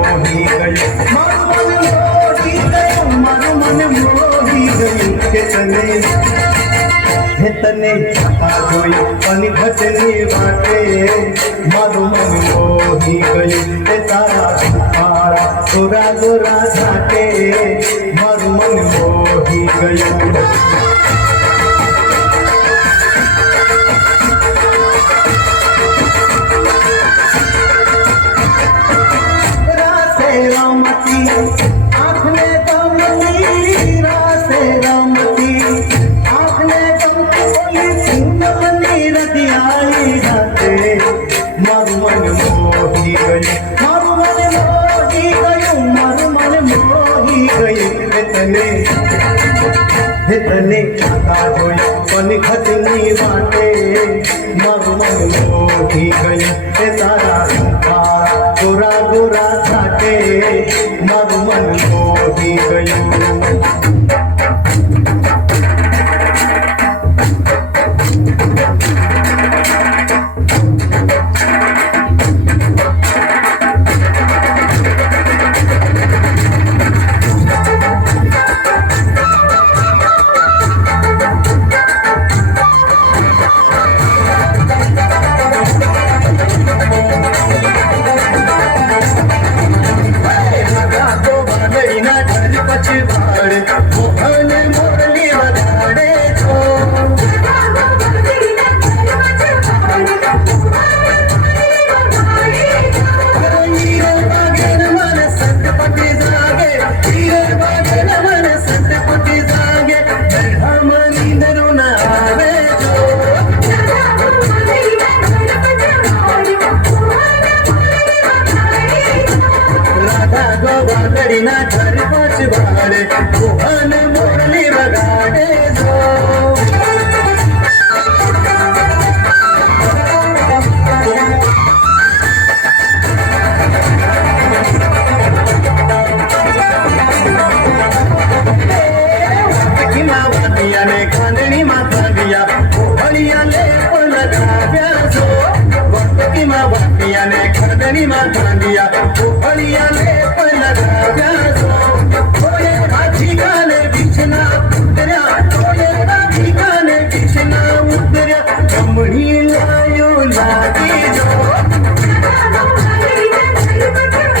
मोही गयो मारू मन मोही गयो मारू मन मोही गयो तने जोई पण भजनी वाटे मारू मन मोही गयो ते तारा पारा गोरा गोरा झाटे मारू मन मोही गयो आँख में दमती रासे रमती आँख में दमती बोली सिंगमनी रतियाई जाते मारू मन मोही गई मारू मन मोही गयो मारू मन मोही गई इतने आता जोई पण खतनी बाटे मारू मन मोही गई तारा गोरा गोरा छाटे मारू मन मोही गयो मोहन मुरली बजाड़े छो हीरे बागन मन सतपति जागे हीरे बागन मन सतपति जागे हम नींदरू न आवे राधा गोवालड़ी ना घर पछवाड़े मोहन मुरली बगाड़े जो वादिया ने खांदनी माता दिया बढ़िया ले लगा प्यार जो वक्त की माँ वादिया ने खांदनी माता